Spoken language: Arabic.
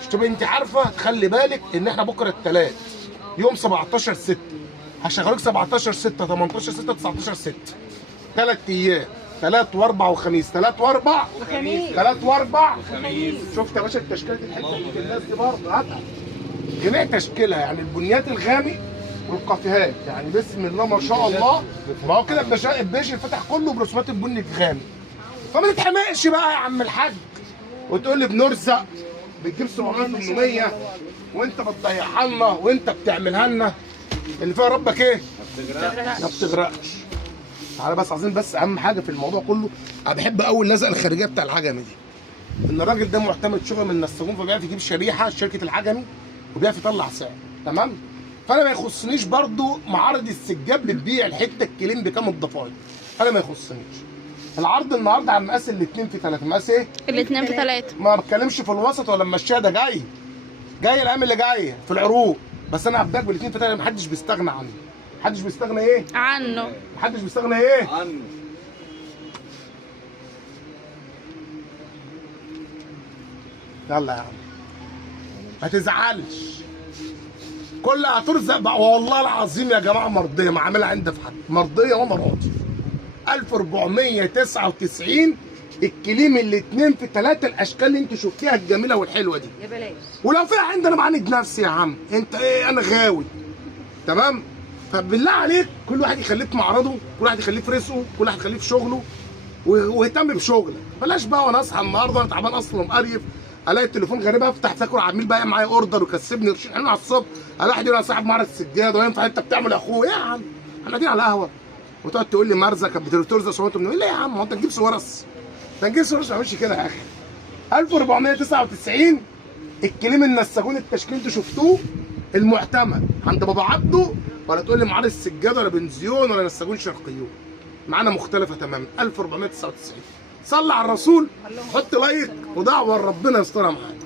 مش تبقى انت عارفه. تخلي بالك ان احنا بكره الثلاث يوم 17/6 هشغلوك 17/6 18/6 19/6 3 ايام، 3 و4 وخميس، 3 و4 وخميس، 3 و4 وخميس. شفت يا باشا التشكيله الحته اللي الناس دي برضه هاتها جميع تشكيلها، يعني البنيات الغامق والقافيهات، يعني بسم الله ما شاء الله. ما هو كده البيش الفتح كله برسومات البني الغامق. فما تتحمقش بقى يا عم الحاج وتقول لي بنرزق بتجيب 700 800 وانت بتضيعها لنا وانت بتعملها لنا. اللي فيها ربك ايه؟ ما بتغرقش. تعالى بس عايزين بس اهم حاجه في الموضوع كله، انا بحب قوي اللزقه الخارجيه بتاع العجمي دي. ان الراجل ده معتمد شغل من النساجون، فبيعرف يجيب شريحه شركه العجمي وبيعرف يطلع سعر تمام. فانا ما يخصنيش برضو معارض السجاد بتبيع الحته الكليم بكام الضفاير، انا ما يخصنيش. العرض النهارده على مقاس الاثنين في 3. مقاس ايه؟ الاثنين في 3. ما بتكلمش في الوسط ولا المشايه، ده جاي الايام اللي جايه في العروض. بس انا هبداك بالاثنين في 3، محدش بيستغنى عنه. محدش بيستغنى ايه؟ عنه. محدش بيستغنى ايه؟ عنه. يلا يا عم ما تزعلش، كل هترزق بقى والله العظيم يا جماعه. مرضيه ما عاملها عندي في حد، مرضيه وانا راضي. 1499 الكليم الاثنين في 3 الاشكال اللي انت شفتيها الجميله والحلوه دي يا بلاش. ولو فيها عندي انا بعاند نفسي يا عم. انت ايه؟ انا غاوي تمام. فبالله عليك كل واحد يخليه في معرضه، كل واحد يخليه في رزقه، كل واحد يخليه في شغله واهتم بشغلك. بلاش بقى وانا اصحى النهارده انا تعبان اصلا ومقريف الاقي التليفون غريب افتح فاكر عميل بقى معايا اوردر ويكسبني قرشين حلوين على الصبح، الاقي واحد يقول انا صاحب معرض السجاد وينفع انت بتعمل يا اخويا؟ يا عم احنا قاعدين على قهوه وتقعد تقول لي مرزق كانت بترزق صورته من ليه يا عم؟ هو انت تجيب صورس؟ انت تجيب صورس ما تعملش كده يا اخي. 1499 الكليم النساجون التشكيل انتوا شفتوه المعتمد عند بابا عبده، ولا تقول لي معرض السجاد ولا بنزيون ولا نساجون شرقيون. معانا مختلفه تماما. 1499 صلي على الرسول، حط لايك ودعوه لربنا يسترها معاك.